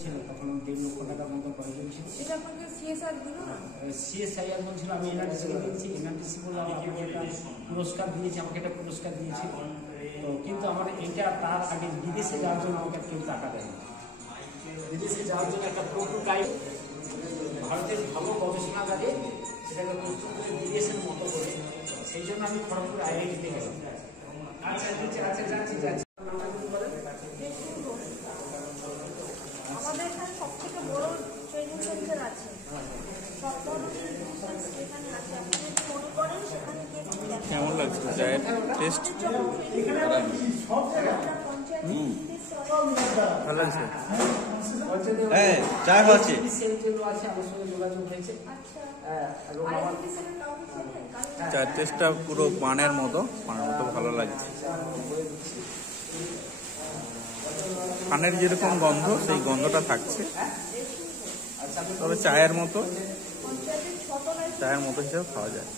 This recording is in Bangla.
ছিল তখন 1.5 লক্ষ টাকার মতো প্রয়োজন ছিল। সিএসআইআর বলছিল, আমি এনআরটিসিকে দিয়েছি, এনআরটিসি বলে আমাকে একটা পুরস্কার দিয়েছে, আমাকে একটা পুরস্কার দিয়েছিল। তো কিন্তু আমার এইটা তার আগে বিদেশে যাওয়ার জন্য আমাকে কেউ টাকা দেয়নি। বিদেশে যাওয়ার জন্য একটা প্রোটোটাইপ ভারতের ভালো গবেষণাগারে সেটাকে প্রস্তুত করে বিদেশের মতো করে, সেই জন্য আমি খড়গপুর আইআইটিতে গেলাম। আচ্ছা আচ্ছা যাচ্ছি। আমাদের এখানে সবথেকে বড় ট্রেনিং সেন্টার আছে, সব ধরনের সেখানে আছে। আপনি যদি মনে করেন সেখানে গিয়ে কেমন লাগছে চায়ের টেস্ট? ভালো লাগছে। হ্যাঁ, চা খাচ্ছি। চায়ের টেস্টটা পুরো পানের মতো ভালো লাগছে। পানের যেরকম গন্ধ, সেই গন্ধটা থাকছে, তবে চায়ের মতো হিসেবে খাওয়া যায়।